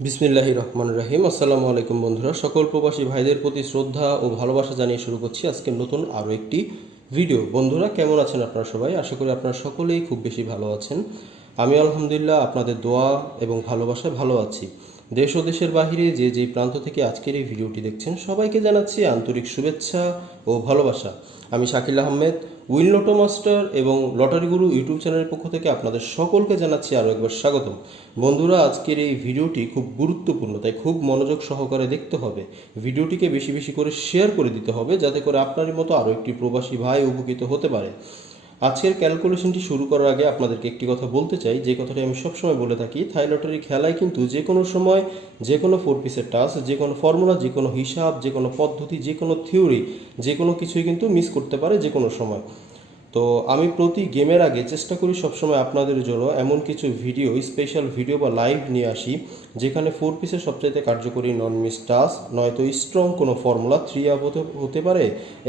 বিসমিল্লাহির রহমানির রহিম। আসসালামু আলাইকুম বন্ধুরা, সকল প্রবাসী ভাইদের প্রতি শ্রদ্ধা ও ভালোবাসা জানিয়ে শুরু করছি আজকের নতুন আরও একটি ভিডিও। বন্ধুরা কেমন আছেন আপনারা সবাই? আশা করি আপনারা সকলেই খুব বেশি ভালো আছেন। আমি আলহামদুলিল্লাহ আপনাদের দোয়া এবং ভালোবাসায় ভালো আছি। দেশ ও দেশের বাহিরে যে যেই প্রান্ত থেকে আজকের এই ভিডিওটি দেখছেন সবাইকে জানাচ্ছি আন্তরিক শুভেচ্ছা ও ভালোবাসা। আমি শাকিল আহমেদ, উইল লটো মাস্টার এবং লটারি গুরু ইউটিউব চ্যানেলের পক্ষ থেকে আপনাদের সকলকে জানাচ্ছি আরও একবার স্বাগতম। বন্ধুরা আজকের এই ভিডিওটি খুব গুরুত্বপূর্ণ, তাই খুব মনোযোগ সহকারে দেখতে হবে। ভিডিওটিকে বেশি বেশি করে শেয়ার করে দিতে হবে যাতে করে আপনারই মতো আরও একটি প্রবাসী ভাই উপকৃত হতে পারে। আজকের ক্যালকুলেশনটি শুরু করার আগে আপনাদেরকে একটি কথা বলতে চাই, যে কথাটি আমি সবসময় বলে থাকি, থাই লটারি খেলায় কিন্তু যে কোনো সময় যে কোনো 4 পিসের টাস্ক, যে কোনো ফর্মুলা, যে কোনো হিসাব, যে কোনো পদ্ধতি, যে কোনো থিওরি, যে কোনো কিছুই কিন্তু মিস করতে পারে যে কোনো সময়। তো আমি প্রতি গেমের আগে চেষ্টা করি সবসময় আপনাদের জন্য এমন কিছু ভিডিও, স্পেশাল ভিডিও বা লাইভ নিয়ে আসি যেখানে 4 পিসের সবচাইতে কার্যকরী নন মিস টাস্ক, নয়তো স্ট্রং কোনো ফর্মুলা, 3 আপ হতে পারে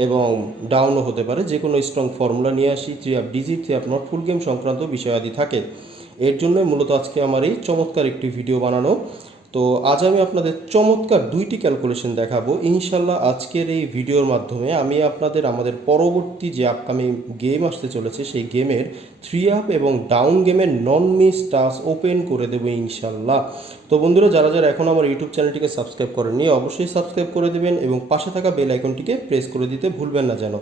এবং ডাউনও হতে পারে, যে কোনো স্ট্রং ফর্মুলা নিয়ে আসি। 3 up digit, 3 up not full game সংক্রান্ত বিষয়াদি থাকে। এর জন্য মূলত আজকে আমার এই চমৎকার একটি ভিডিও বানানো। তো আজ আমি আপনাদের চমৎকার দুইটি ক্যালকুলেশন দেখাবো ইনশাল্লাহ। আজকের এই ভিডিওর মাধ্যমে আমি আপনাদের আমাদের পরবর্তী যে আপকামিং গেম আসতে চলেছে সেই গেমের 3 আপ এবং ডাউন গেমের নন মিস টাস্ক ওপেন করে দেবো ইনশাল্লাহ। তো বন্ধুরা যারা যারা এখন আমার ইউটিউব চ্যানেলটিকে সাবস্ক্রাইব করেননি অবশ্যই সাবস্ক্রাইব করে দেবেন এবং পাশে থাকা বেল আইকনটিকে প্রেস করে দিতে ভুলবেন না যেন।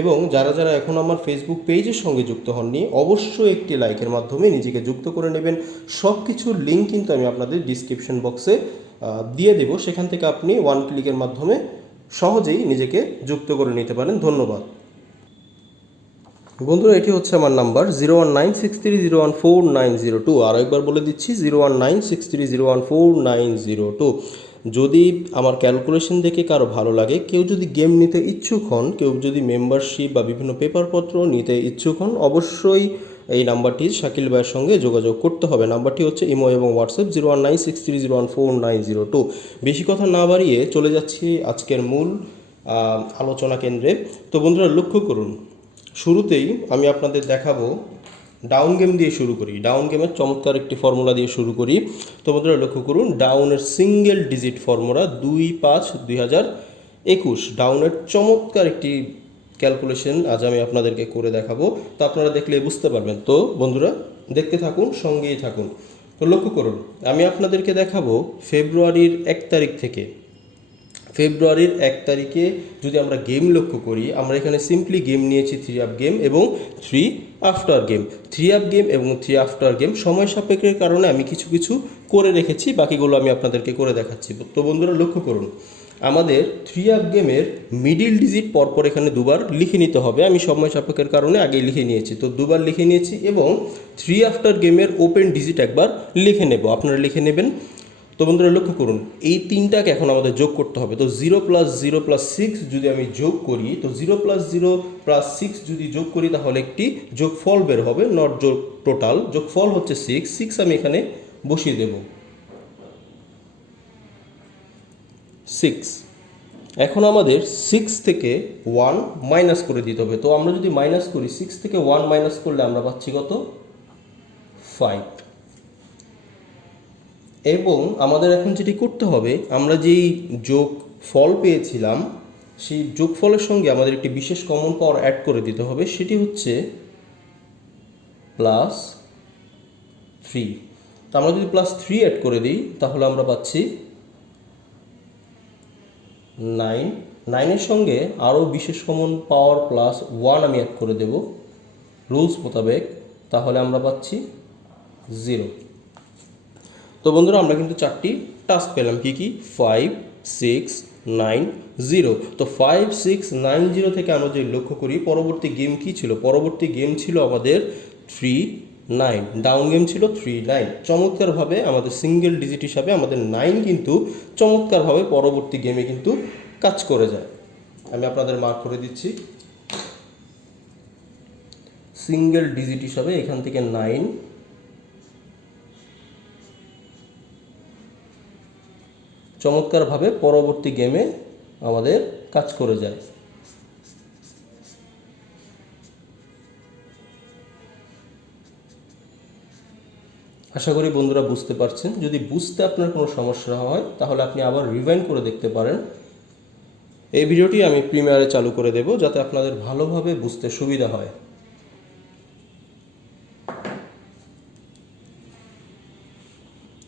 এবং যারা যারা এখন আমার ফেসবুক পেজের সঙ্গে যুক্ত হননি অবশ্যই একটি লাইকের মাধ্যমে নিজেকে যুক্ত করে নেবেন। সব কিছুর লিঙ্ক কিন্তু আমি আপনাদের ডিসক্রিপশন বক্সে দিয়ে দেব, সেখান থেকে আপনি ওয়ান ক্লিকের মাধ্যমে সহজেই নিজেকে যুক্ত করে নিতে পারেন। ধন্যবাদ বন্ধুরা। এটি হচ্ছে আমার নাম্বার 0196301490 আর একবার বলে দিচ্ছি 0196301490। যদি আমার ক্যালকুলেশন দেখে কারো ভালো লাগে, কেউ যদি গেম নিতে ইচ্ছুক হন, কেউ যদি মেম্বারশিপ বা বিভিন্ন পেপারপত্র নিতে ইচ্ছুক হন, অবশ্যই এই নাম্বারটি শাকিল ভাইয়ের সঙ্গে যোগাযোগ করতে হবে। নাম্বারটি হচ্ছে ইমো এবং হোয়াটসঅ্যাপ 0196301490। বেশি কথা না বাড়িয়ে চলে যাচ্ছি আজকের মূল আলোচনা কেন্দ্রে। তো বন্ধুরা লক্ষ্য করুন, শুরুতেই আমি আপনাদের দেখাবো ডাউন গেম দিয়ে শুরু করি। ডাউন গেমের চমৎকার একটি ফর্মুলা দিয়ে শুরু করি। তো বন্ধুরা লক্ষ্য করুন, ডাউনের সিঙ্গেল ডিজিট ফর্মুলা 2/5/2021। ডাউনের চমৎকার একটি ক্যালকুলেশন আজ আমি আপনাদেরকে করে দেখাবো। তো আপনারা দেখলে বুঝতে পারবেন। তো বন্ধুরা দেখতে থাকুন, সঙ্গেই থাকুন। তো লক্ষ্য করুন, আমি আপনাদেরকে দেখাবো ফেব্রুয়ারির 1 তারিখ থেকে। ফেব্রুয়ারির 1 তারিখে যদি আমরা গেম লক্ষ্য করি, আমরা এখানে সিম্পলি গেম নিয়েছি 3 আপ গেম এবং 3 আফটার গেম। 3 আপ গেম এবং 3 আফটার গেম সময় সাপেক্ষের কারণে আমি কিছু কিছু করে রেখেছি, বাকিগুলো আমি আপনাদেরকে করে দেখাচ্ছি। তো বন্ধুরা লক্ষ্য করুন, আমাদের 3 আপ গেমের মিডিল ডিজিট পরপর এখানে দুবার লিখে নিতে হবে। আমি সময় সাপেক্ষের কারণে আগেই লিখে নিয়েছি, তো দুবার লিখে নিয়েছি এবং 3 আফটার গেমের ওপেন ডিজিট একবার লিখে নেব। আপনারা লিখে নেবেন। তো বন্ধুরা লক্ষ্য করুন, এই তিনটাকে এখন আমাদের যোগ করতে হবে। তো 0+0+6 যদি আমি যোগ করি, তো 0+0+6 যদি যোগ করি তাহলে একটি যোগফল বের হবে, নট যোগ টোটাল। যোগফল হচ্ছে 6 আমি এখানে বসিয়ে দেব 6। এখন আমাদের 6 থেকে 1 মাইনাস করে দিতে হবে। তো আমরা যদি মাইনাস করি, 6 থেকে 1 মাইনাস করলে আমরা পাচ্ছি কত? 5। এবং আমাদের এখন যেটি করতে হবে, আমরা যেই যোগ ফল পেয়েছিলাম সেই যোগফলের সঙ্গে আমাদের একটি বিশেষ কমন পাওয়ার অ্যাড করে দিতে হবে, সেটি হচ্ছে +3। তো আমরা যদি +3 অ্যাড করে দিই তাহলে আমরা পাচ্ছি 9। 9-এর সঙ্গে আরও বিশেষ কমন পাওয়ার +1 আমি অ্যাড করে দেব রুলস মোতাবেক, তাহলে আমরা পাচ্ছি 0। তো বন্ধুরা আমরা কিন্তু 4টি টাস্ক পেলাম। কি কি? 5, 6, 9, 0। তো 5, 6, 9, 0 থেকে আমরা যদি লক্ষ্য করি পরবর্তী গেম কি ছিল? পরবর্তী গেম ছিল আমাদের 3, 9। ডাউন গেম ছিল 3, 9। চমৎকারভাবে আমাদের সিঙ্গেল ডিজিট হিসাবে আমাদের 9 কিন্তু চমৎকারভাবে পরবর্তী গেমে কিন্তু কাজ করে যায়। আমি আপনাদের মার্ক করে দিচ্ছি সিঙ্গেল ডিজিট হিসাবে, এখান থেকে 9 চমৎকারভাবে পরবর্তী গেমে আমাদের কাজ করে যায়। আশা আশা করি বন্ধুরা বুঝতে পারছেন। যদি বুঝতে আপনার কোনো সমস্যা হয় তাহলে আপনি আবার রিভাইন্ড করে দেখতে পারেন। এই ভিডিওটি আমি প্রিমিয়ারে চালু করে দেব যাতে আপনাদের ভালোভাবে বুঝতে সুবিধা হয়।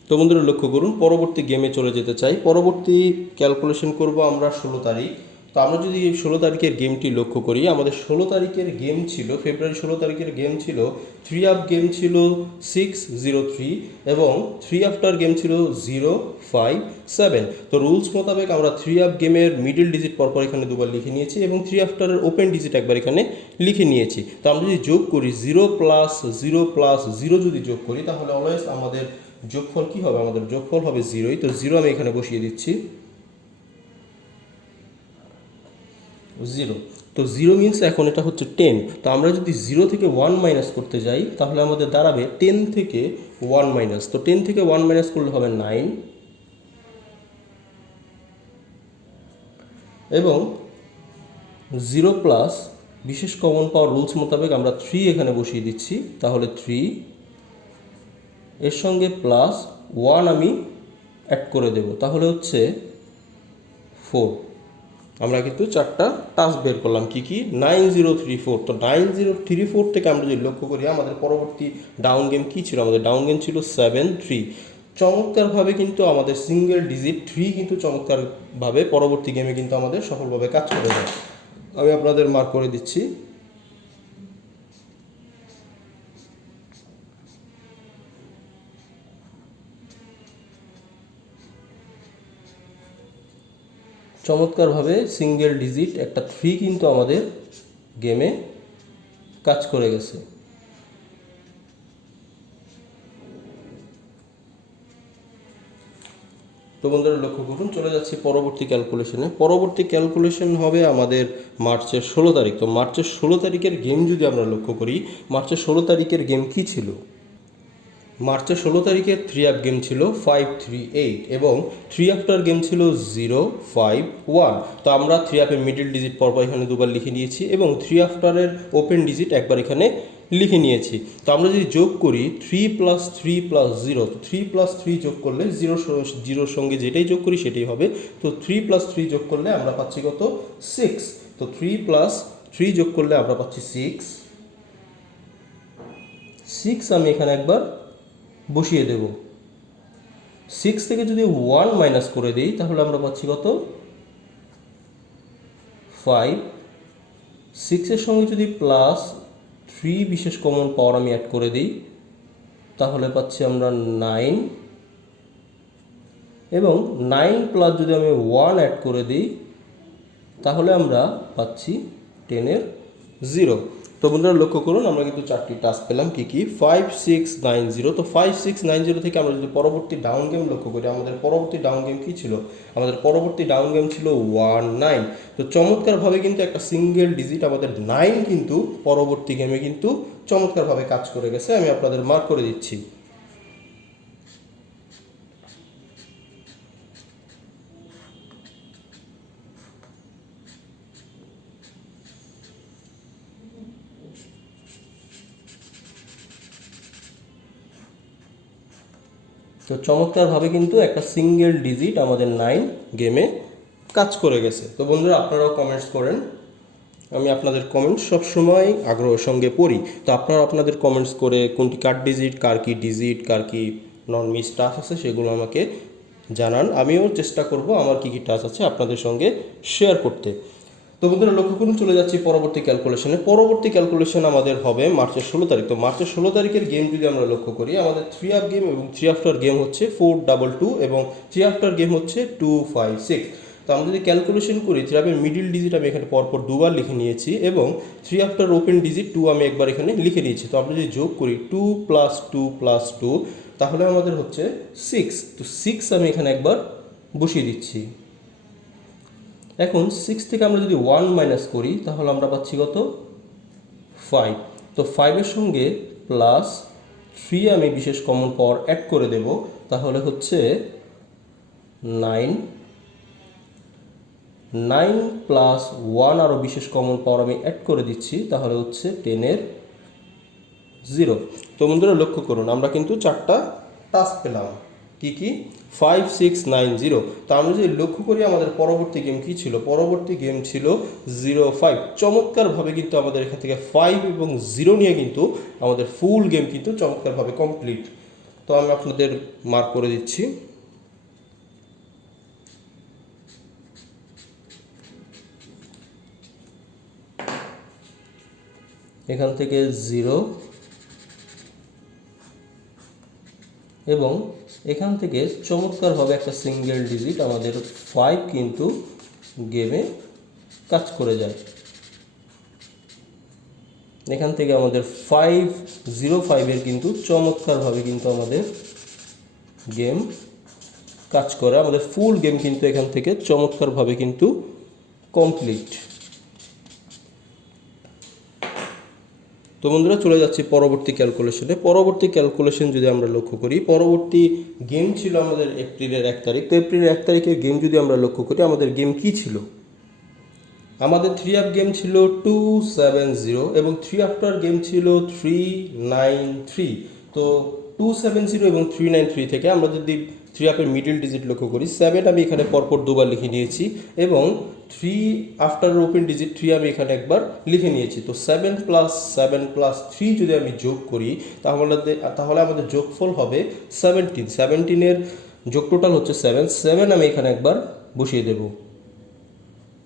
তো বন্ধুরা লক্ষ্য করুন, পরবর্তী গেমে চলে যেতে চাই। পরবর্তী ক্যালকুলেশন করব আমরা 16 তারিখ। তো আমরা যদি 16 তারিখের গেমটি লক্ষ্য করি, আমাদের 16 তারিখের গেম ছিল, ফেব্রুয়ারি 16 তারিখের গেম ছিল 3 আপ গেম ছিল 603 এবং 3 আফটার গেম ছিল 057। তো রুলস মোতাবেক আমরা 3 আপ গেমের মিডল ডিজিট পরপর এখানে দুবার লিখে নিয়েছি এবং 3 আফটারের ওপেন ডিজিট একবার এখানে লিখে নিয়েছি। তো আমরা যদি যোগ করি 0 প্লাস 0 প্লাস 0 যদি যোগ করি তাহলে অলওয়েজ আমাদের যোগফল কি হবে? আমাদের যোগফল হবে 0। তো 0 আমি এখানে বসিয়ে দিচ্ছি, 0। তো 0 মিনস এখন এটা হচ্ছে 10। তো আমরা যদি 0 থেকে 1 মাইনাস করতে যাই তাহলে আমাদের দাঁড়াবে 10 থেকে 1 মাইনাস। তো 10 থেকে 1 মাইনাস করলে হবে 9 এবং 0 প্লাস বিশেষ কমন পাওয়ার রুলস মোতাবেক আমরা 3 এখানে বসিয়ে দিচ্ছি, তাহলে 3 এর সঙ্গে প্লাস 1 আমি অ্যাড করে দেব, তাহলে হচ্ছে 4। আমরা কিন্তু 4টা টাস্ক বের করলাম, কি কি? 9034। তো 9034 থেকে আমরা যদি লক্ষ্য করি আমাদের পরবর্তী ডাউন গেম কি ছিল? আমাদের ডাউন গেম ছিল 73। চমৎকারভাবে কিন্তু আমাদের সিঙ্গেল ডিজিট 3 কিন্তু চমৎকারভাবে পরবর্তী গেমে কিন্তু আমাদের সফলভাবে কাজ করে যায়। আমি আপনাদের মার্ক করে দিচ্ছি। চমৎকারভাবে সিঙ্গেল ডিজিট একটা 3 কিন্তু আমাদের গেমে কাজ করে গেছে। তো বন্ধুরা লক্ষ্য করুন, চলে যাচ্ছি পরবর্তী ক্যালকুলেশনে। পরবর্তী ক্যালকুলেশন হবে আমাদের মার্চের 16 তারিখ। তো মার্চের 16 তারিখের গেম যদি আমরা লক্ষ্য করি, মার্চের 16 তারিখের গেম কি ছিল? মার্চের 16 তারিখের 3 আপ গেম ছিল 538 এবং 3 আফটার গেম ছিল 051। তো আমরা 3 আপের মিডল ডিজিট পরপর এখানে দুবার লিখে নিয়েছি এবং 3 আফটারের ওপেন ডিজিট একবার এখানে লিখে নিয়েছি। তো আমরা যদি যোগ করি 3 প্লাস 3 প্লাস 0, তো 3 প্লাস 3 যোগ করলে 0 সঙ্গে যেটাই যোগ করি সেটাই হবে। তো 3 প্লাস 3 যোগ করলে আমরা পাচ্ছি কত? 6। তো 3 প্লাস 3 যোগ করলে আমরা পাচ্ছি 6 আমি এখানে একবার বসিয়ে দেব। 6 থেকে যদি 1 মাইনাস করে দিই তাহলে আমরা পাচ্ছি কত? 5। 6-এর সঙ্গে যদি প্লাস 3 বিশেষ কমন পাওয়ার আমি অ্যাড করে দিই তাহলে পাচ্ছি আমরা 9 এবং 9 প্লাস যদি আমি 1 অ্যাড করে দিই তাহলে আমরা পাচ্ছি 10-এর 0। তো বন্ধুরা লক্ষ্য করুন, আমরা কিন্তু 4টি টাস্ক পেলাম, কি কি? 5690। তো 5690 থেকে আমরা যদি পরবর্তী ডাউন গেম লক্ষ্য করি, আমাদের পরবর্তী ডাউন গেম কি ছিল? আমাদের পরবর্তী ডাউন গেম ছিল 19। তো চমৎকারভাবে কিন্তু একটা সিঙ্গেল ডিজিট আমাদের 9 কিন্তু পরবর্তী গেমে কিন্তু চমৎকারভাবে কাজ করে গেছে। আমি আপনাদের মার্ক করে দিচ্ছি। তো চমৎকারভাবে কিন্তু একটা সিঙ্গেল ডিজিট আমাদের 9 গেমে কাজ করে গেছে। তো বন্ধুরা আপনারাও কমেন্টস করেন, আমি আপনাদের কমেন্টস সবসময় আগ্রহের সঙ্গে পড়ি। তো আপনারা আপনাদের কমেন্টস করে কোনটি কার ডিজিট, কার কি ডিজিট, কার কি নন মিস টাচ আছে সেগুলো আমাকে জানান। আমিও চেষ্টা করব আমার কী কী টাচ আছে আপনাদের সঙ্গে শেয়ার করতে। তো বন্ধুরা লক্ষ্য করুন, চলে যাচ্ছি পরবর্তী ক্যালকুলেশনে। পরবর্তী ক্যালকুলেশন আমাদের হবে মার্চের 16 তারিখ। তো মার্চের 16 তারিখের গেম যদি আমরা লক্ষ্য করি, আমাদের 3 আপ গেম এবং 3 আফটার গেম হচ্ছে 422 এবং 3 আফটার গেম হচ্ছে 256। তো আমরা যদি ক্যালকুলেশন করি, 3 আপের মিডিল ডিজিট আমি এখানে পরপর দুবার লিখে নিয়েছি এবং 3 আফটার ওপেন ডিজিট 2 আমি একবার এখানে লিখে নিয়েছি। তো আমরা যদি যোগ করি 2 প্লাস 2 প্লাস 2 তাহলে আমাদের হচ্ছে 6। তো 6 আমি এখানে একবার বসিয়ে দিচ্ছি। এখন 6 থেকে আমরা যদি 1 মাইনাস করি তাহলে আমরা পাচ্ছি কত? 5। তো 5-এর সঙ্গে প্লাস 3 আমি বিশেষ কমন পাওয়ার অ্যাড করে দেব, তাহলে হচ্ছে 9। 9 প্লাস 1 আরও বিশেষ কমন পাওয়ার আমি অ্যাড করে দিচ্ছি, তাহলে হচ্ছে 10-এর 0। তো বন্ধুরা লক্ষ্য করুন, আমরা কিন্তু 4টা টাস্ক পেলাম। কি 5690। তো আমরা যদি লক্ষ্য করি আমাদের পরবর্তী গেম কি ছিল, পরবর্তী গেম ছিল 05। চমৎকারভাবে কিন্তু আমাদের এখান থেকে 5 এবং 0 নিয়ে কিন্তু আমাদের ফুল গেম কিন্তু চমৎকারভাবে কমপ্লিট। তো আমি আপনাদের মার্ক করে দিচ্ছি। এখান থেকে 0 এবং এখান থেকে চমৎকারভাবে একটা সিঙ্গেল ডিজিট আমাদের 5 কিন্তু গেমে কাজ করে যায়। এখান থেকে আমাদের 505 কিন্তু চমৎকারভাবে কিন্তু আমাদের গেম কাজ করে। আমাদের ফুল গেম কিন্তু এখান থেকে চমৎকারভাবে কিন্তু কমপ্লিট। তো বন্ধুরা চলে যাচ্ছি পরবর্তী ক্যালকুলেশনে। পরবর্তী ক্যালকুলেশন যদি আমরা লক্ষ্য করি, পরবর্তী গেম ছিল আমাদের এপ্রিলের 1 তারিখ। তো এপ্রিলের 1 তারিখের গেম যদি আমরা লক্ষ্য করি, আমাদের গেম কি ছিল, আমাদের 3 আপ গেম ছিল 270 এবং 3 আফটার গেম ছিল 393। তো 270 এবং 393 থেকে আমরা যদি 3 আপের মিডল ডিজিট লক্ষ্য করি, 7 আমি এখানে পরপর দুবার লিখে নিয়েছি এবং 3 আফটার ওপেন ডিজিট 3 আমি এখানে একবার লিখে নিয়েছি। তো 7 + 3 যদি আমি যোগ করি তাহলে আমাদের যোগফল হবে 17। 17-এর যোগ টোটাল হচ্ছে 7 আমি এখানে একবার বসিয়ে দেব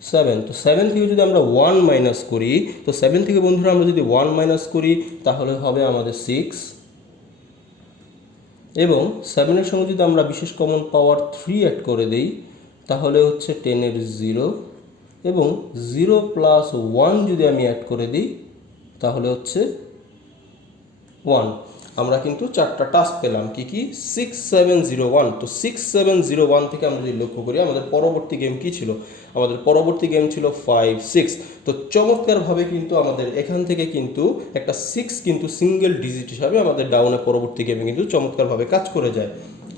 7। তো 7 থেকে যদি আমরা 1 মাইনাস করি, তো 7 থেকে বন্ধুরা আমরা যদি 1 মাইনাস করি তাহলে হবে আমাদের 6 এবং 7-এর সঙ্গে যদি আমরা বিশেষ কমন পাওয়ার 3 অ্যাড করে দেই তাহলে হচ্ছে 10-এর 0 এবং 0 + 1 যদি আমি অ্যাড করে দিই তাহলে হচ্ছে 1। আমরা কিন্তু 4টা টাস্ক পেলাম। কি 6701। তো 6701 থেকে আমরা যদি লক্ষ্য করি আমাদের পরবর্তী গেম কি ছিল, আমাদের পরবর্তী গেম ছিল 56। তো চমৎকারভাবে কিন্তু আমাদের এখান থেকে কিন্তু একটা 6 কিন্তু সিঙ্গেল ডিজিট হিসাবে আমাদের ডাউনের পরবর্তী গেমে কিন্তু চমৎকারভাবে কাজ করে যায়।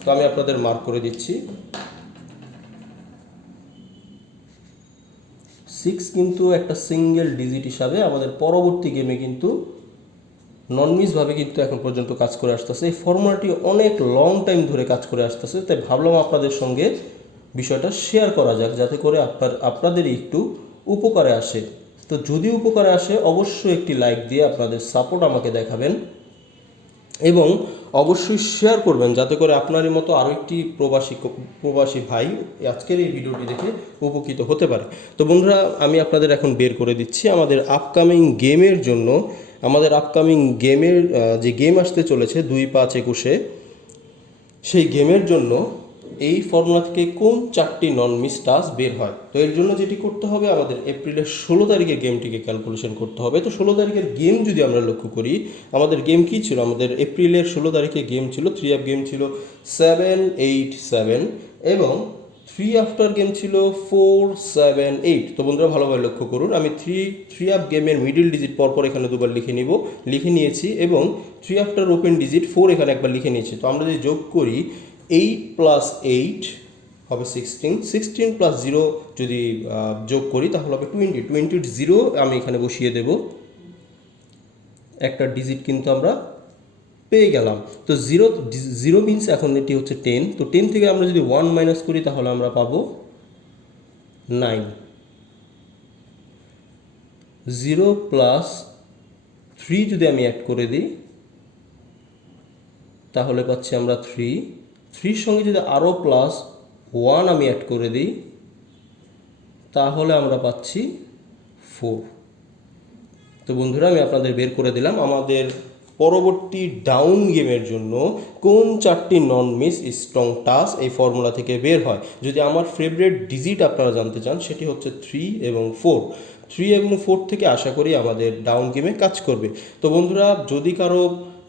তো আমি আপনাদের মার্ক করে দিচ্ছি। 6 কিন্তু একটা সিঙ্গেল ডিজিট হিসাবে আমাদের পরবর্তী গেমে কিন্তু নন মিসভাবে কিন্তু এখন পর্যন্ত কাজ করে আসতেছে। এই ফর্মুলাটি অনেক লং টাইম ধরে কাজ করে আসতেছে, তাই ভাবলাম আপনাদের সঙ্গে বিষয়টা শেয়ার করা যাক যাতে করে আপনাদের একটু উপকারে আসে। তো যদি উপকারে আসে অবশ্যই একটি লাইক দিয়ে আপনাদের সাপোর্ট আমাকে দেখাবেন এবং অবশ্যই শেয়ার করবেন যাতে করে আপনারই মতো আরও একটি প্রবাসী ভাই আজকের এই ভিডিওটি দেখে উপকৃত হতে পারে। তো বন্ধুরা আমি আপনাদের এখন বের করে দিচ্ছি আমাদের আপকামিং গেমের জন্য। আমাদের আপকামিং গেমের যে গেম আসতে চলেছে 2-5-21, সেই গেমের জন্য এই ফর্মুলা থেকে কোন 4টি নন মিস টাস্ক বের হয়। তো এর জন্য যেটি করতে হবে আমাদের এপ্রিলের 16 তারিখের গেমটিকে ক্যালকুলেশন করতে হবে। তো 16 তারিখের গেম যদি আমরা লক্ষ্য করি আমাদের গেম কি ছিল, আমাদের এপ্রিলের 16 তারিখে গেম ছিল 3 আপ গেম ছিল 787 এবং 3 আফটার গেম ছিল 478। তো বন্ধুরা ভালোভাবে লক্ষ্য করুন, আমি 3 আপ গেমের মিডল ডিজিট পরপর এখানে দুবার লিখে নিয়েছি এবং 3 আফটার ওপেন ডিজিট 4 এখানে একবার লিখে নিয়েছি। তো আমরা যদি যোগ করি 8 + 8 হবে 16, 16 + 0 যদি যোগ করি তাহলে হবে 20, 20-এর 0 আমি এখানে বসিয়ে দেব, একটা ডিজিট কিন্তু আমরা পেয়ে গেলাম। তো 0 মিনস এখন এটি হচ্ছে 10। তো 10 থেকে আমরা যদি 1 মাইনাস করি তাহলে আমরা পাবো 9। 0 + 3 যদি আমি অ্যাড করে দিই তাহলে পাচ্ছি আমরা 3-এর সঙ্গে যদি আরও +1 আমি অ্যাড করে দিই তাহলে আমরা পাচ্ছি 4। তো বন্ধুরা আমি আপনাদের বের করে দিলাম আমাদের পরবর্তী ডাউন গেমের জন্য কোন 4টি নন মিস স্ট্রং টাস্ক এই ফর্মুলা থেকে বের হয়। যদি আমার ফেভারিট ডিজিট আপনারা জানতে চান সেটি হচ্ছে 3 এবং 4। 3 এবং 4 থেকে আশা করি আমাদের ডাউন গেমে কাজ করবে। তো বন্ধুরা যদি কারো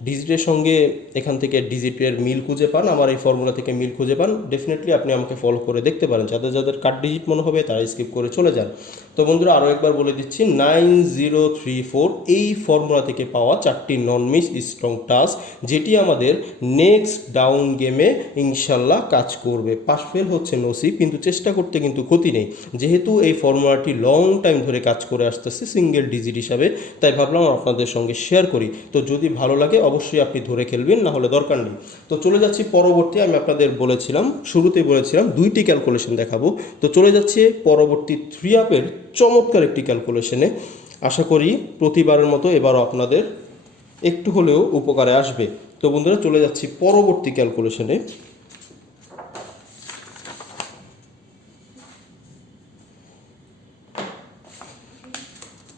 ডিজিটের সঙ্গে এখান থেকে ডিজিটের মিল খুঁজে পান, আমার এই ফর্মুলা থেকে মিল খুঁজে পান, ডেফিনেটলি আপনি আমাকে ফলো করে দেখতে পারেন। যাদের কাট ডিজিট মনে হবে তারা স্কিপ করে চলে যান। তো বন্ধুরা আরও একবার বলে দিচ্ছি 9034 এই ফর্মুলা থেকে পাওয়া 4টি নন মিস স্ট্রং টাচ, যেটি আমাদের নেক্সট ডাউন গেমে ইনশাল্লাহ কাজ করবে। পাস ফেল হচ্ছে নসিব, কিন্তু চেষ্টা করতে কিন্তু ক্ষতি নেই। যেহেতু এই ফর্মুলাটি লং টাইম ধরে কাজ করে আসতেছে সিঙ্গেল ডিজিট হিসাবে, তাই ভাবলাম আপনাদের সঙ্গে শেয়ার করি। তো যদি ভালো লাগে অবশ্যই আপনি ধরে খেলবেন, না হলে দরকার নেই। তো চলে যাচ্ছি পরবর্তী, আমি আপনাদের বলেছিলাম শুরুতেই বলেছিলাম 2টি ক্যালকুলেশন দেখাবো। তো চলে যাচ্ছে পরবর্তী 3 আপের চমৎকার একটি ক্যালকুলেশনে। আশা করি প্রতিবারের মতো এবারও আপনাদের একটু হলেও উপকারে আসবে। তো বন্ধুরা চলে যাচ্ছি পরবর্তী ক্যালকুলেশনে।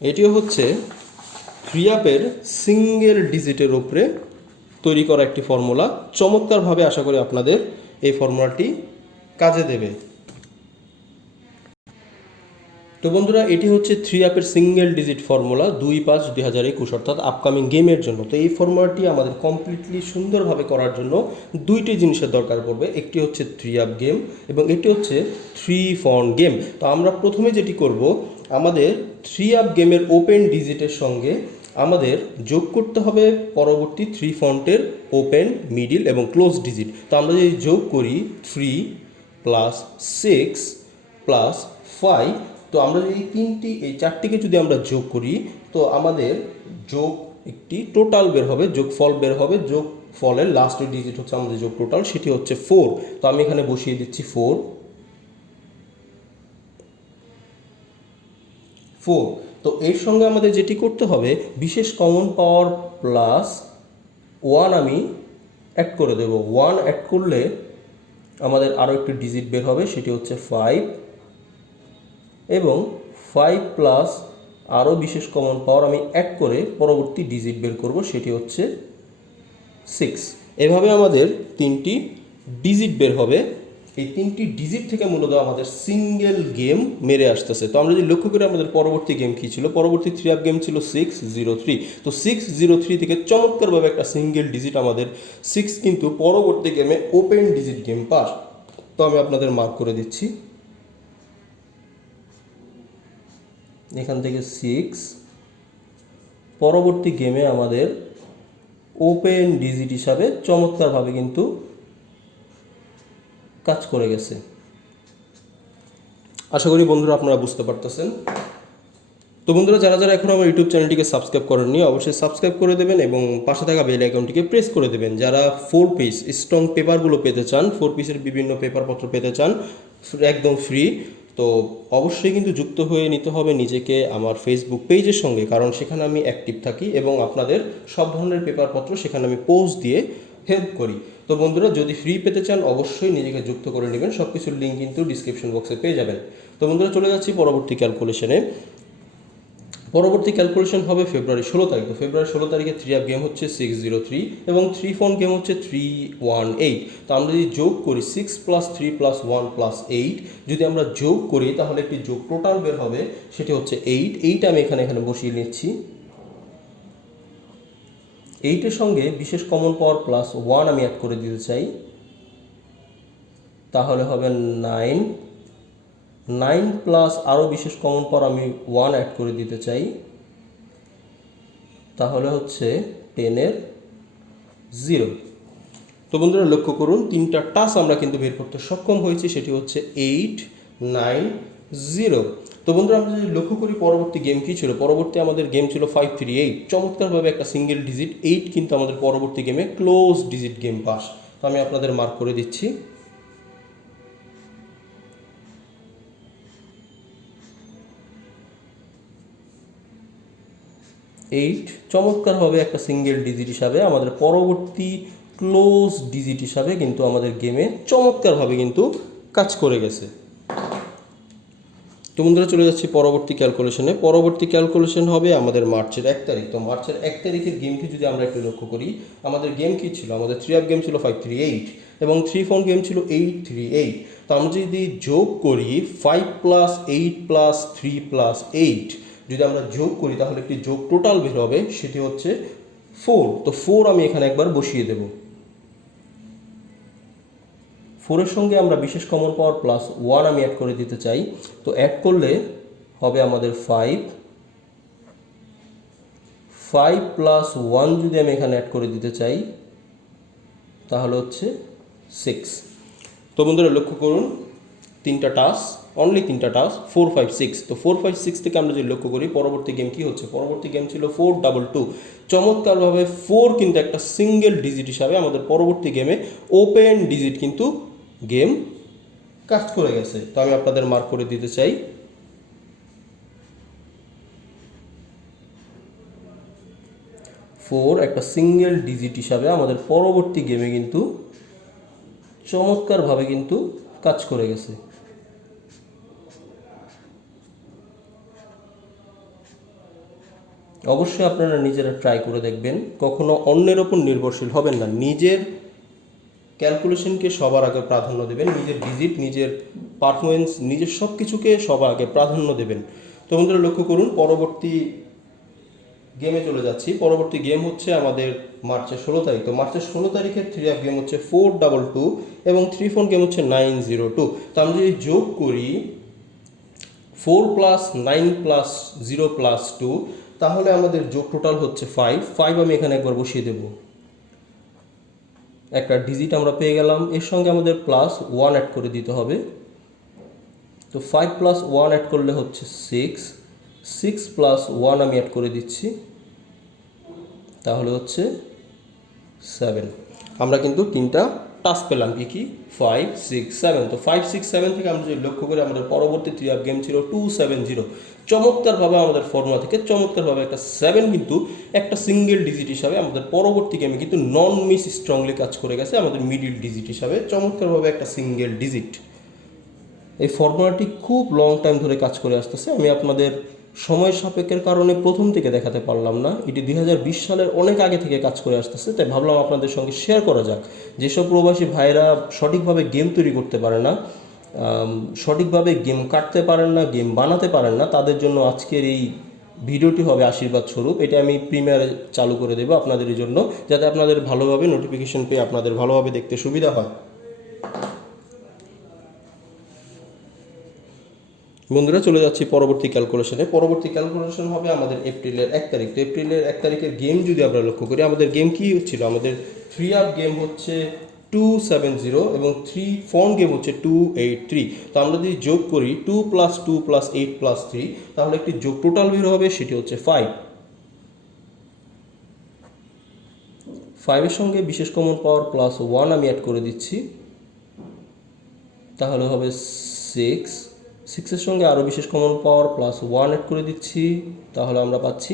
এটিও হচ্ছে 3 আপের সিঙ্গেল ডিজিটের উপরে তৈরি করা একটি ফর্মুলা। চমৎকারভাবে আশা করি আপনাদের এই ফর্মুলাটি কাজে দেবে। তো বন্ধুরা এটি হচ্ছে 3 আপের সিঙ্গেল ডিজিট ফর্মুলা 2/5/2021 অর্থাৎ আপকামিং গেমের জন্য। তো এই ফর্মুলাটি আমাদের কমপ্লিটলি সুন্দরভাবে করার জন্য 2টি জিনিসের দরকার পড়বে। একটি হচ্ছে 3 আপ গেম এবং একটি হচ্ছে 3 ফন্ট গেম। তো আমরা প্রথমে যেটি করব, আমাদের 3 আপ গেমের ওপেন ডিজিটের সঙ্গে আমাদের যোগ করতে হবে পরবর্তী 3 ফন্টের ওপেন, মিডিল এবং ক্লোজ ডিজিট। তো আমরা যদি যোগ করি 3 + 6 + 5, তো আমরা যদি এই চারটিকে যদি আমরা যোগ করি, তো আমাদের যোগ একটি টোটাল বের হবে, যোগফল বের হবে। যোগ ফলের লাস্টের ডিজিট হচ্ছে আমাদের যোগ টোটাল, সেটি হচ্ছে 4। তো আমি এখানে বসিয়ে দিচ্ছি 4। তো এর সঙ্গে আমাদের যেটি করতে হবে, বিশেষ কমন পাওয়ার +1 আমি অ্যাড করে দেব। 1 অ্যাড করলে আমাদের আরও একটি ডিজিট বের হবে, সেটি হচ্ছে 5, এবং 5 প্লাস আরও বিশেষ কমন পাওয়ার আমি অ্যাড করে পরবর্তী ডিজিট বের করব, সেটি হচ্ছে 6। এভাবে আমাদের 3টি ডিজিট বের হবে। এই 3টি ডিজিট থেকে মূলত আমাদের সিঙ্গেল গেম মেরে আসতেছে। তো আমরা যদি লক্ষ্য করি আমাদের পরবর্তী গেম কী ছিল, পরবর্তী 3 আপ গেম ছিল 603। তো 603 থেকে চমৎকারভাবে একটা সিঙ্গেল ডিজিট আমাদের 6 কিন্তু পরবর্তী গেমে ওপেন ডিজিট গেম পাস। তো আমি আপনাদের মার্ক করে দিচ্ছি, এখান থেকে 6 পরবর্তী গেমে আমাদের ওপেন ডিজিট হিসাবে চমৎকারভাবে কিন্তু কাজ করে গেছে। আশা করি বন্ধুরা আপনারা বুঝতে পারতেছেন। তো বন্ধুরা যারা যারা এখন আমার ইউটিউব চ্যানেলটিকে সাবস্ক্রাইব করেননি, অবশ্যই সাবস্ক্রাইব করে দেবেন এবং পাশে থাকা বেল আইকনটিকে প্রেস করে দেবেন। যারা 4 পিস স্ট্রং পেপারগুলো পেতে চান, 4 পিসের বিভিন্ন পেপারপত্র পেতে চান একদম ফ্রি, তো অবশ্যই কিন্তু যুক্ত হয়ে নিতে হবে নিজেকে আমার ফেসবুক পেজের সঙ্গে, কারণ সেখানে আমি অ্যাক্টিভ থাকি এবং আপনাদের সব ধরনের পেপারপত্র সেখানে আমি পোস্ট দিয়ে হেল্প করি। তো বন্ধুরা যদি ফ্রি পেতে চান অবশ্যই নিজেকে যুক্ত করে নেবেন, সব কিছুর লিঙ্ক কিন্তু ডিসক্রিপশন বক্সে পেয়ে যাবেন। তো বন্ধুরা চলে যাচ্ছি পরবর্তী ক্যালকুলেশনে। পরবর্তী ক্যালকুলেশন হবে ফেব্রুয়ারি 16 তারিখ। তো ফেব্রুয়ারি 16 তারিখে 3 আপ গেম হচ্ছে 603 এবং 3 ফোন গেম হচ্ছে 318। তো আমরা যদি যোগ করি 6 + 3 + 1 + 8, যদি আমরা যোগ করি তাহলে একটি যোগ টোটাল বের হবে, সেটি হচ্ছে 8। আমি এখানে বসিয়ে নিচ্ছি। 8-এর সঙ্গে বিশেষ কমন পাওয়ার +1 আমি অ্যাড করে দিতে চাই, তাহলে হবে 9। 9 প্লাস আরও বিশেষ কমন পাওয়ার আমি 1 অ্যাড করে দিতে চাই, তাহলে হচ্ছে 10-এর 0। তো বন্ধুরা লক্ষ্য করুন 3টা টাচ আমরা কিন্তু বের করতে সক্ষম হয়েছি, সেটি হচ্ছে 8, 9, 0। তো বন্ধুরা আমরা যদি লক্ষ্য করি পরবর্তী গেম কী ছিল, পরবর্তী আমাদের গেম ছিল 538। চমৎকারভাবে একটা সিঙ্গেল ডিজিট 8 কিন্তু আমাদের পরবর্তী গেমে ক্লোজ ডিজিট গেম পাস। তো আমি আপনাদের মার্ক করে দিচ্ছি। 8 চমৎকারভাবে একটা সিঙ্গেল ডিজিট হিসাবে আমাদের পরবর্তী ক্লোজ ডিজিট হিসাবে কিন্তু আমাদের গেমে চমৎকারভাবে কিন্তু কাজ করে গেছে। তো বন্ধুরা চলে যাচ্ছি পরবর্তী ক্যালকুলেশনে। পরবর্তী ক্যালকুলেশন হবে আমাদের মার্চের 1 তারিখ। তো মার্চের 1 তারিখের গেমটি যদি আমরা একটু লক্ষ্য করি, আমাদের গেম কী ছিল, আমাদের 3 আপ গেম ছিল 538 এবং 3 ফোন গেম ছিল 838। তো আমরা যদি যোগ করি 5 + 8 + 3 + 8, যদি আমরা যোগ করি তাহলে একটি যোগ টোটাল বের হবে, সেটি হচ্ছে 4। তো 4 আমি এখানে একবার বসিয়ে দেব। 4-এর সঙ্গে আমরা বিশেষ কমন পাওয়ার +1 আমি অ্যাড করে দিতে চাই। তো অ্যাড করলে হবে আমাদের 5, 5 প্লাস 1 যদি আমি এখানে অ্যাড করে দিতে চাই তাহলে হচ্ছে 6। তো বন্ধুরা লক্ষ্য করুন, তিনটা টাস্ক, অনলি তিনটা টাস্ক, 4 5 6। তো 4 5 6 থেকে আমরা যদি লক্ষ্য করি পরবর্তী গেম কি হচ্ছে, পরবর্তী গেম ছিল 4 2 2। চমৎকারভাবে 4 কিন্তু একটা সিঙ্গেল ডিজিট হিসাবে আমাদের পরবর্তী গেমে ওপেন ডিজিট কিন্তু গেম কাজ করে গেছে। তো আমি আপনাদের মার্ক করে দিতে চাই, 4 একটা সিঙ্গেল ডিজিট হিসাবে আমাদের পরবর্তী গেমে কিন্তু চমৎকারভাবে কিন্তু কাজ করে গেছে। অবশ্যই আপনারা নিজেরা ট্রাই করে দেখবেন, কখনো অন্যের ওপর নির্ভরশীল হবেন না, নিজের ক্যালকুলেশনকে সবার আগে প্রাধান্য দেবেন, নিজের ডিজিট, নিজের পারফরমেন্স, নিজের সব কিছুকে সবার আগে প্রাধান্য দেবেন। তো বন্ধুরা লক্ষ্য করুন, পরবর্তী গেমে চলে যাচ্ছি। পরবর্তী গেম হচ্ছে আমাদের মার্চের 16 তারিখ। তো মার্চের 16 তারিখের 3 গেম হচ্ছে 4 2 2 এবং 3 4 গেম হচ্ছে 9 0 2। তো আমরা যদি যোগ করি 4 প্লাস 9 প্লাস 0 প্লাস 2, তাহলে আমাদের যোগ টোটাল হচ্ছে 5। 5 আমি এখানে একবার বসিয়ে দেব, একটা ডিজিট আমরা পেয়ে গেলাম। এর সঙ্গে আমাদের প্লাস 1 অ্যাড করে দিতে হবে। তো 5 প্লাস 1 অ্যাড করলে হচ্ছে 6, 6 প্লাস 1 আমি অ্যাড করে দিচ্ছি, তাহলে হচ্ছে 7। আমরা কিন্তু তিনটা টাস্ক পেলাম, কি কি, 5 6 7। তো 5 6 7 থেকে আমরা যদি লক্ষ্য করি আমাদের পরবর্তী 3 গেম ছিল 2 7 0। চমৎকারভাবে আমাদের ফর্মুলা থেকে চমৎকারভাবে একটা 7 কিন্তু একটা সিঙ্গেল ডিজিট হিসাবে আমাদের পরবর্তী গেমে কিন্তু নন মিস স্ট্রংলি কাজ করে গেছে আমাদের মিডিল ডিজিট হিসাবে, চমৎকারভাবে একটা সিঙ্গেল ডিজিট। এই ফর্মুলাটি খুব লং টাইম ধরে কাজ করে আসতেছে। আমি আপনাদের সময় সাপেক্ষের কারণে প্রথম থেকে দেখাতে পারলাম না, এটি 2020 সালের অনেক আগে থেকে কাজ করে আসতেছে, তাই ভাবলাম আপনাদের সঙ্গে শেয়ার করা যাক। যেসব প্রবাসী ভাইরা সঠিকভাবে গেম তৈরি করতে পারে না, সঠিকভাবে গেম কাটতে পারেন না, গেম বানাতে পারেন না, তাদের জন্য আজকের এই ভিডিওটি হবে আশীর্বাদ স্বরূপ। এটা আমি প্রিমিয়ারে চালু করে দেবো আপনাদের জন্য, যাতে আপনাদের ভালোভাবে নোটিফিকেশন পেয়ে আপনাদের ভালোভাবে দেখতে সুবিধা হয়। বন্ধুরা চলে যাচ্ছি পরবর্তী ক্যালকুলেশনে। পরবর্তী ক্যালকুলেশন হবে আমাদের এপ্রিলের 1 তারিখ। তো এপ্রিলের 1 তারিখের গেম যদি আমরা লক্ষ্য করি, আমাদের গেম কি ছিল, আমাদের 3 গেম হচ্ছে 2 7 0 এবং 3 4 গেম হচ্ছে 2 8 3। তো আমরা যদি যোগ করি 2 প্লাস 2 প্লাস 8 প্লাস 3, তাহলে একটি যোগ টোটাল বের হবে, সেটি হচ্ছে 5। 5 এর সঙ্গে বিশেষ কমন পাওয়ার প্লাস 1 আমি অ্যাড করে দিচ্ছি, তাহলে হবে 6। 6 এর সঙ্গে আরও বিশেষ কমন পাওয়ার প্লাস 1 অ্যাড করে দিচ্ছি, তাহলে আমরা পাচ্ছি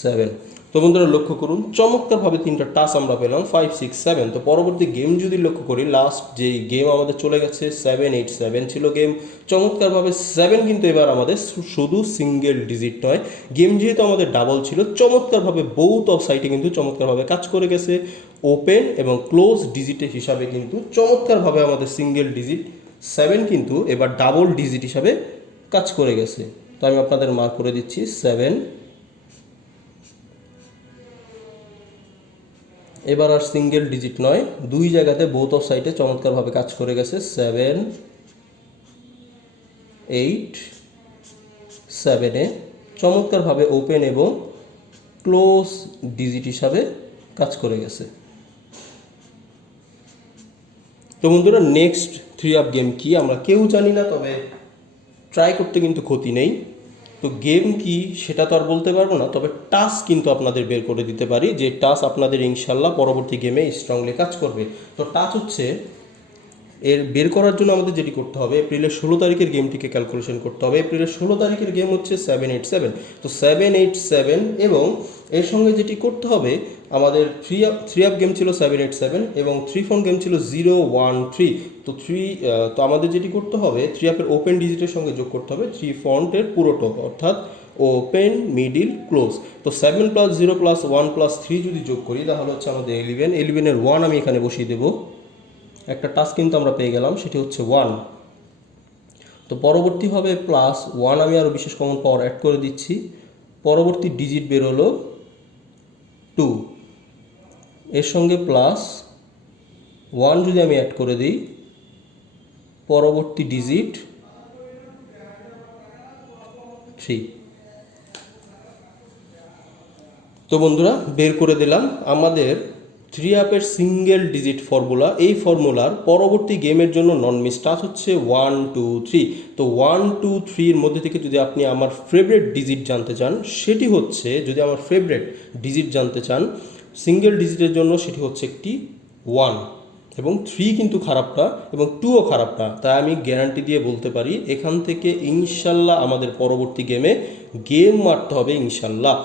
7। তো বন্ধুরা লক্ষ্য করুন, চমৎকারভাবে তিনটা টাস আমরা পেলাম, 5 6 7। তো পরবর্তী গেম যদি লক্ষ্য করি, লাস্ট যেই গেম আমাদের চলে গেছে 7 8 7 ছিল গেম। চমৎকারভাবে 7 কিন্তু এবার আমাদের শুধু সিঙ্গেল ডিজিট নয়, গেম যেহেতু আমাদের ডাবল ছিল, চমৎকারভাবে বোথ অফ সাইডে কিন্তু চমৎকারভাবে কাজ করে গেছে। ওপেন এবং ক্লোজ ডিজিটের হিসাবে কিন্তু চমৎকারভাবে আমাদের সিঙ্গেল ডিজিট 7 কিন্তু এবার ডাবল ডিজিট হিসাবে কাজ করে গেছে। তো আমি আপনাদের মার্ক করে দিচ্ছি 7। এবার আর সিঙ্গেল ডিজিট নয়, দুই জায়গাতে বোথ অফ সাইডে চমৎকারভাবে কাজ করে গেছে। 7 8 7-এ চমৎকারভাবে ওপেন এবং ক্লোজ ডিজিট হিসাবে কাজ করে গেছে। তো বন্ধুরা নেক্সট 3 গেম কি আমরা কেউ জানি না, তবে ট্রাই করতে কিন্তু ক্ষতি নেই। তো গেম কি সেটা তো আর বলতে পারবো না, তবে টাস্ক কিন্তু আপনাদের বের করে দিতে পারি, যে টাস্ক আপনাদের ইনশাল্লাহ পরবর্তী গেমে স্ট্রংলি কাজ করবে। তো টাস্ক হচ্ছে, এর বের করার জন্য আমাদের যেটি করতে হবে, এপ্রিলের 16 তারিখের গেমটিকে ক্যালকুলেশন করতে হবে। এপ্রিলের 16 তারিখের গেম হচ্ছে 7 8 7। তো 7 8 7 এবং এর সঙ্গে যেটি করতে হবে, আমাদের 3 গেম ছিল 7 8 7 এবং 3 4 গেম ছিল 0 1 3। তো আমাদের যেটি করতে হবে, 3 ওপেন ডিজিটের সঙ্গে যোগ করতে হবে 3 ফন্টের পুরোটো, অর্থাৎ ওপেন মিডিল ক্লোজ। তো 7 প্লাস 0 প্লাস 1 প্লাস 3 যদি যোগ করি, তাহলে হচ্ছে আমাদের 11। 11-এর 1 আমি এখানে বসিয়ে দেবো, একটা টাস্ক কিন্তু আমরা পেয়ে গেলাম, সেটি হচ্ছে 1। তো পরবর্তীভাবে প্লাস 1 আমি আরও বিশেষ কমন পাওয়ার অ্যাড করে দিচ্ছি, পরবর্তী ডিজিট বের হলো 2। এর সঙ্গে প্লাস 1 যদি আমি অ্যাড করে দিই, পরবর্তী ডিজিট 3। তো বন্ধুরা বের করে দিলাম আমাদের 3 আপের সিঙ্গেল ডিজিট ফর্মুলা। এই ফর্মুলার পরবর্তী গেমের জন্য নন মিস টাচ হচ্ছে 1 2 3। তো 1 2 3 এর মধ্যে থেকে যদি আপনি আমার ফেভারিট ডিজিট জানতে চান, সেটি হচ্ছে, যদি আমার ফেভারিট ডিজিট জানতে চান সিঙ্গেল ডিজিটের জন্য, সেটি হচ্ছে একটি 1, এবং 3 কিন্তু খারাপ না এবং 2ও খারাপ না। তাই আমি গ্যারান্টি দিয়ে বলতে পারি এখান থেকে ইনশাল্লাহ আমাদের পরবর্তী গেমে গেম মারতে হবে ইনশাল্লাহ।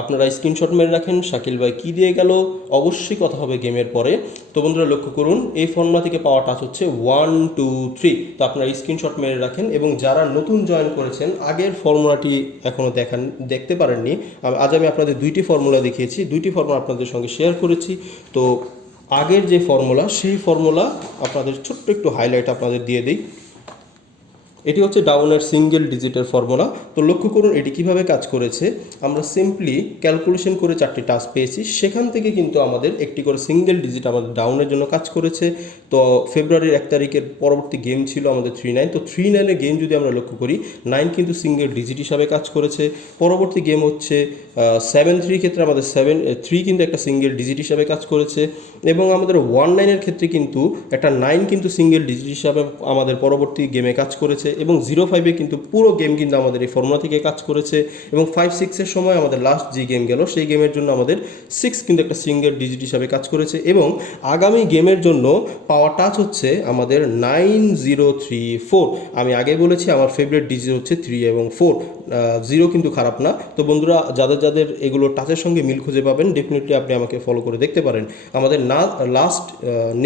আপনারা স্ক্রিনশট মেরে রাখেন শাকিল ভাই কী দিয়ে গেল, অবশ্যই কথা হবে গেমের পরে। তো বন্ধুরা লক্ষ্য করুন এই ফর্মুলা থেকে পাওয়া টাচ হচ্ছে 1 2 3। তো আপনারা স্ক্রিনশট মেরে রাখেন, এবং যারা নতুন জয়েন করেছেন আগের ফর্মুলাটি এখনও দেখতে পারেননি, আজ আমি আপনাদের 2টি ফর্মুলা দেখিয়েছি, 2টি ফর্মুলা আপনাদের সঙ্গে শেয়ার করেছি। তো আগের যে ফর্মুলা, সেই ফর্মুলা আপনাদের ছোট্ট একটু হাইলাইট আপনাদের দিয়ে দিই। এটি হচ্ছে ডাউনের সিঙ্গেল ডিজিটের ফর্মুলা। তো লক্ষ্য করুন এটি কিভাবে কাজ করেছে। আমরা সিম্পলি ক্যালকুলেশন করে 4টি টাস্ক পেয়েছি, সেখান থেকে কিন্তু আমাদের একটি করে সিঙ্গেল ডিজিট আমাদের ডাউনের জন্য কাজ করেছে। তো ফেব্রুয়ারির 1 তারিখের পরবর্তী গেম ছিল আমাদের 3-9। তো 3-9 এর গেম যদি আমরা লক্ষ্য করি, 9 কিন্তু সিঙ্গেল ডিজিট হিসাবে কাজ করেছে। পরবর্তী গেম হচ্ছে 7-3 ক্ষেত্রে আমাদের 7-3 কিন্তু একটা সিঙ্গেল ডিজিট হিসাবে কাজ করেছে, এবং আমাদের 1-9 এর ক্ষেত্রে কিন্তু একটা 9 কিন্তু সিঙ্গেল ডিজিট হিসাবে আমাদের পরবর্তী গেমে কাজ করেছে, এবং 0-5-এ কিন্তু পুরো গেম কিন্তু আমাদের এই ফর্মুলা থেকে কাজ করেছে, এবং 5-6-এর সময় আমাদের লাস্ট যে গেম গেল সেই গেমের জন্য আমাদের 6 কিন্তু একটা সিঙ্গেল ডিজিট হিসাবে কাজ করেছে, এবং আগামী গেমের জন্য পাওয়ার টাচ হচ্ছে আমাদের 9-0-3-4। আমি আগে বলেছি আমার ফেভারিট ডিজিট হচ্ছে 3 এবং 4, 0 কিন্তু খারাপ না। তো বন্ধুরা যাদের যাদের এগুলো টাচের সঙ্গে মিল খুঁজে পাবেন, ডেফিনেটলি আপনি আমাকে ফলো করে দেখতে পারেন। আমাদের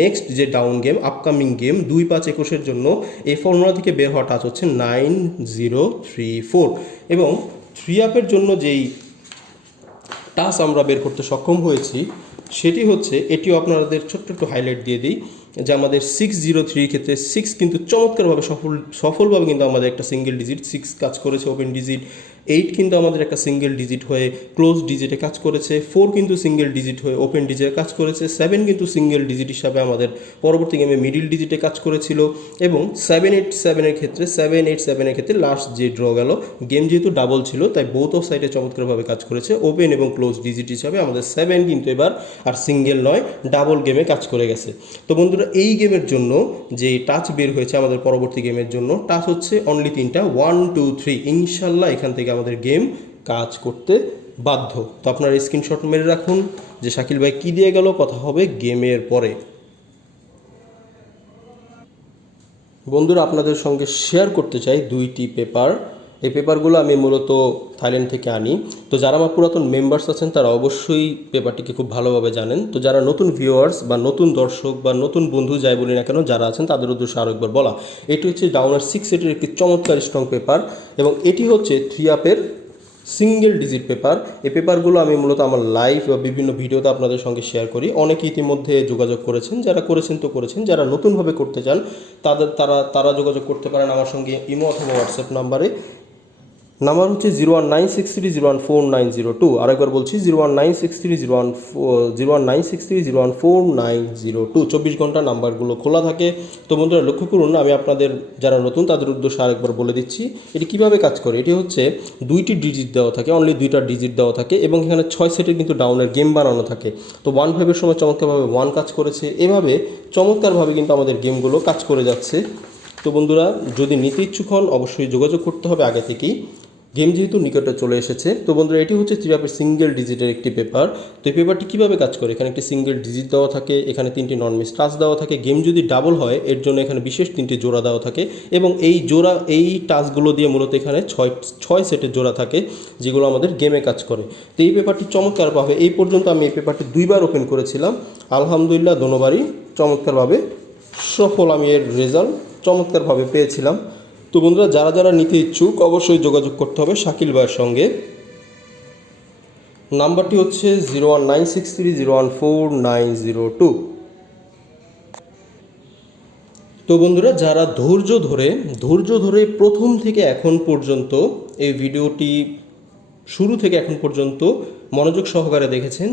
নেক্সট যে ডাউন গেম, আপকামিং গেম 2-5-21-এর জন্য এই ফর্মুলা থেকে বের হওয়া টাচ হচ্ছে 9-0-3-4, এবং 3-আপের জন্য যেই টাচ আমরা বের করতে সক্ষম হয়েছি সেটি হচ্ছে, এটিও আপনাদের ছোট্ট একটু হাইলাইট দিয়ে দিই, যে আমাদের 6-0-3 ক্ষেত্রে 6 কিন্তু চমৎকারভাবে সফলভাবে কিন্তু আমাদের একটা সিঙ্গেল ডিজিট 6 কাজ করেছে ওপেন ডিজিট। 8 কিন্তু আমাদের একটা সিঙ্গেল ডিজিট হয়ে ক্লোজ ডিজিটে কাজ করেছে। 4 কিন্তু সিঙ্গেল ডিজিট হয়ে ওপেন ডিজিটে কাজ করেছে। 7 কিন্তু সিঙ্গেল ডিজিট হিসাবে আমাদের পরবর্তী গেমে মিডিল ডিজিটে কাজ করেছিল, এবং 7-8-7-এর ক্ষেত্রে 7-8-7-এর ক্ষেত্রে লাস্ট যে ড্র গেল, গেম যেহেতু ডাবল ছিল তাই বোথ অফ সাইডে চমৎকারভাবে কাজ করেছে। ওপেন এবং ক্লোজ ডিজিট হিসাবে আমাদের 7 কিন্তু এবার আর সিঙ্গেল নয়, ডাবল গেমে কাজ করে গেছে। তো বন্ধুরা এই গেমের জন্য যে টাচ বের হয়েছে আমাদের পরবর্তী গেমের জন্য, টাচ হচ্ছে অনলি 3টা 1 2 3। ইনশাল্লাহ এখান থেকে আমাদের গেম কাজ করতে বাধ্য। তো আপনারা স্ক্রিনশট মেরে রাখুন যে শাকিল ভাই কী দিয়ে গেল, কথা হবে গেমের পরে। বন্ধুরা আপনাদের সঙ্গে শেয়ার করতে চাই 2টি পেপার। এই পেপারগুলো আমি মূলত থাইল্যান্ড থেকে আনি। তো যারা আমার পুরাতন মেম্বার্স আছেন তারা অবশ্যই পেপারটিকে খুব ভালোভাবে জানেন। তো যারা নতুন ভিউয়ার্স বা নতুন দর্শক বা নতুন বন্ধু যাই বলি না কেন যারা আছেন, তাদের উদ্দেশ্যে আরও একবার বলা, এটি হচ্ছে ডাউনার 6 সেটের একটি চমৎকার স্ট্রং পেপার, এবং এটি হচ্ছে 3-আপের সিঙ্গেল ডিজিট পেপার। এই পেপারগুলো আমি মূলত আমার লাইভ বা বিভিন্ন ভিডিওতে আপনাদের সঙ্গে শেয়ার করি। অনেকে ইতিমধ্যে যোগাযোগ করেছেন, যারা করেছেন তো করেছেন, যারা নতুনভাবে করতে চান তারা যোগাযোগ করতে পারেন আমার সঙ্গে ইমো অথবা হোয়াটসঅ্যাপ নাম্বারে। নাম্বার হচ্ছে 01963014902। আরেকবার বলছি 01963014902। 24 ঘন্টা নাম্বারগুলো খোলা থাকে। তো বন্ধুরা লক্ষ্য করুন, আমি আপনাদের যারা নতুন তাদের উদ্দেশ্যে আরেকবার বলে দিচ্ছি এটি কীভাবে কাজ করে। এটি হচ্ছে 2টি ডিজিট দেওয়া থাকে, অনলি 2টা ডিজিট দেওয়া থাকে, এবং এখানে 6 সেটের কিন্তু ডাউনের গেম বানানো থাকে। তো 1-5-এর সময় চমৎকারভাবে 1 কাজ করেছে, এভাবে চমৎকারভাবে কিন্তু আমাদের গেমগুলো কাজ করে যাচ্ছে। তো বন্ধুরা যদি নিতে ইচ্ছুক হন অবশ্যই যোগাযোগ করতে হবে আগে থেকেই, গেম যেহেতু নিকটে চলে এসেছে। তো বন্ধুরা এটি হচ্ছে 3-আপের সিঙ্গেল ডিজিটের একটি পেপার। তো এই পেপারটি কীভাবে কাজ করে, এখানে একটি সিঙ্গেল ডিজিট দেওয়া থাকে, এখানে 3টি নন মিস টাচ দেওয়া থাকে, গেম যদি ডাবল হয় এর জন্য এখানে বিশেষ 3টি জোড়া দেওয়া থাকে, এবং এই টাচগুলো দিয়ে মূলত এখানে 6 সেটের জোড়া থাকে যেগুলো আমাদের গেমে কাজ করে। তো এই পেপারটি চমৎকারভাবে এই পর্যন্ত আমি এই পেপারটি 2বার ওপেন করেছিলাম, আলহামদুলিল্লাহ দোনোবারই চমৎকারভাবে সফল আমি এর রেজাল্ট চমৎকারভাবে পেয়েছিলাম। তো বন্ধুরা যারা যারা নিতে ইচ্ছুক অবশ্যই যোগাযোগ করতে হবে শাকিল ভাইয়ের সঙ্গে। নাম্বারটি হচ্ছে 01963014902। তো বন্ধুরা যারা ধৈর্য ধরে প্রথম থেকে এখন পর্যন্ত এই ভিডিওটি শুরু থেকে এখন পর্যন্ত মনোযোগ সহকারে দেখেছেন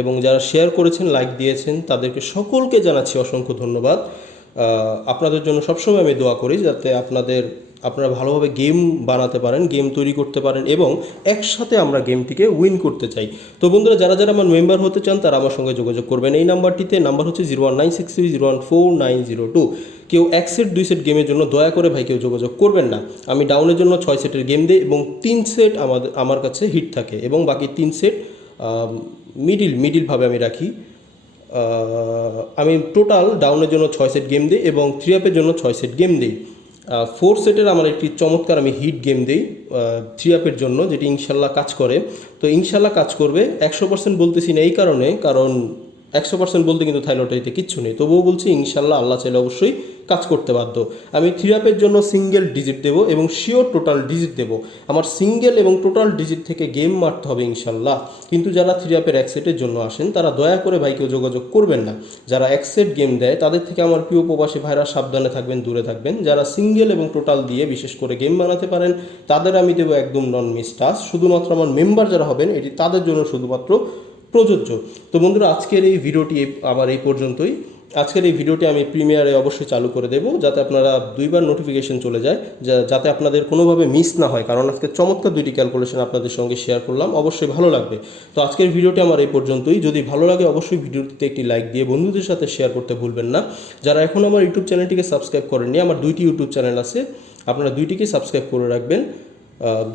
এবং যারা শেয়ার করেছেন, লাইক দিয়েছেন, তাদেরকে সকলকে জানাচ্ছি অসংখ্য ধন্যবাদ। আপনাদের জন্য সবসময় আমি দোয়া করি যাতে আপনাদের আপনারা ভালোভাবে গেম বানাতে পারেন, গেম তৈরি করতে পারেন এবং একসাথে আমরা গেমটিকে উইন করতে চাই। তো বন্ধুরা, যারা যারা আমার মেম্বার হতে চান তারা আমার সঙ্গে যোগাযোগ করবেন এই নাম্বারটিতে। নাম্বার হচ্ছে 01963014902। কেউ 1 সেট 2 সেট গেমের জন্য দয়া করে ভাই কেউ যোগাযোগ করবেন না। আমি ডাউনের জন্য 6 সেটের গেম দিই এবং 3 সেট আমার কাছে হিট থাকে এবং বাকি 3 সেট মিডিলভাবে আমি রাখি। আমি টোটাল ডাউনের জন্য 6 সেট গেম দিই এবং 3 আপের জন্য 6 সেট গেম দিই। 4 সেটের আমার একটি চমৎকার আমি হিট গেম দিই 3 আপের জন্য, যেটি ইনশাল্লাহ কাজ করে। তো ইনশাল্লাহ কাজ করবে 100% বলতেছি না এই কারণে, কারণ 100% বলতে কিন্তু থাইলটাইতে কিচ্ছু নেই, তবুও বলছি ইনশাল্লাহ আল্লাহ চাইলে অবশ্যই কাজ করতে বাধ্য। আমি 3 আপের জন্য সিঙ্গেল ডিজিট দেবো এবং শিওর টোটাল ডিজিট দেবো। আমার সিঙ্গেল এবং টোটাল ডিজিট থেকে গেম মারতে হবে ইনশাল্লাহ। কিন্তু যারা 3 আপের 1 সেটের জন্য আসেন তারা দয়া করে ভাই কেউ যোগাযোগ করবেন না। যারা 1 সেট গেম দেয় তাদের থেকে আমার প্রিয় প্রবাসী ভাইরা সাবধানে থাকবেন, দূরে থাকবেন। যারা সিঙ্গেল এবং টোটাল দিয়ে বিশেষ করে গেম বানাতে পারেন তাদের আমি দেবো একদম নন মিস টাচ। শুধুমাত্র আমার মেম্বার যারা হবেন এটি তাদের জন্য শুধুমাত্র প্রযোজ্য। তো বন্ধুরা, আজকের এই ভিডিওটি আমার এই পর্যন্তই। আজকের এই ভিডিওটি আমি প্রিমিয়ারে অবশ্যই চালু করে দেবো যাতে আপনারা 2বার নোটিফিকেশন চলে যায়, যাতে আপনাদের কোনোভাবে মিস না হয়, কারণ আজকে চমৎকার 2টি ক্যালকুলেশন আপনাদের সঙ্গে শেয়ার করলাম, অবশ্যই ভালো লাগবে। তো আজকের ভিডিওটি আমার এই পর্যন্তই। যদি ভালো লাগে অবশ্যই ভিডিওটিতে একটি লাইক দিয়ে বন্ধুদের সাথে শেয়ার করতে ভুলবেন না। যারা এখন আমার ইউটিউব চ্যানেলটিকে সাবস্ক্রাইব করেননি, আমার 2টি ইউটিউব চ্যানেল আছে, আপনারা 2টিকে সাবস্ক্রাইব করে রাখবেন।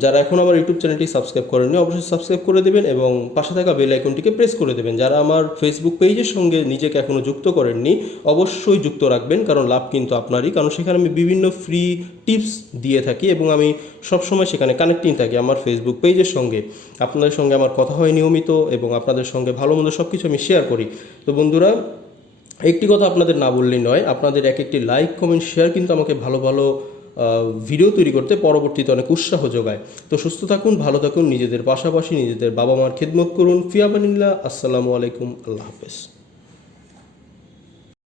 যারা এখন আমার ইউটিউব চ্যানেলটি সাবস্ক্রাইব করেননি অবশ্যই সাবস্ক্রাইব করে দেবেন এবং পাশে থাকা বেল আইকনটিকে প্রেস করে দেবেন। যারা আমার ফেসবুক পেজের সঙ্গে নিজেকে এখনও যুক্ত করেননি অবশ্যই যুক্ত রাখবেন, কারণ লাভ কিন্তু আপনারই, কারণ সেখানে আমি বিভিন্ন ফ্রি টিপস দিয়ে থাকি এবং আমি সবসময় সেখানে কানেক্টিং থাকি আমার ফেসবুক পেজের সঙ্গে। আপনাদের সঙ্গে আমার কথা হয় নিয়মিত এবং আপনাদের সঙ্গে ভালো মন্দ সব কিছু আমি শেয়ার করি। তো বন্ধুরা, একটি কথা আপনাদের না বললেই নয়, আপনাদের এক একটি লাইক কমেন্ট শেয়ার কিন্তু আমাকে ভালো ভালো ভিডিও তৈরি করতে পরবর্তীতে অনেক উৎসাহ যোগায়। তো সুস্থ থাকুন, ভালো থাকুন, নিজেদের পাশাপাশি নিজেদের বাবা মার খেদমত করুন। ফিয়ামানিল্লাহ, আসসালামু আলাইকুম, আল্লাহ হাফেজ।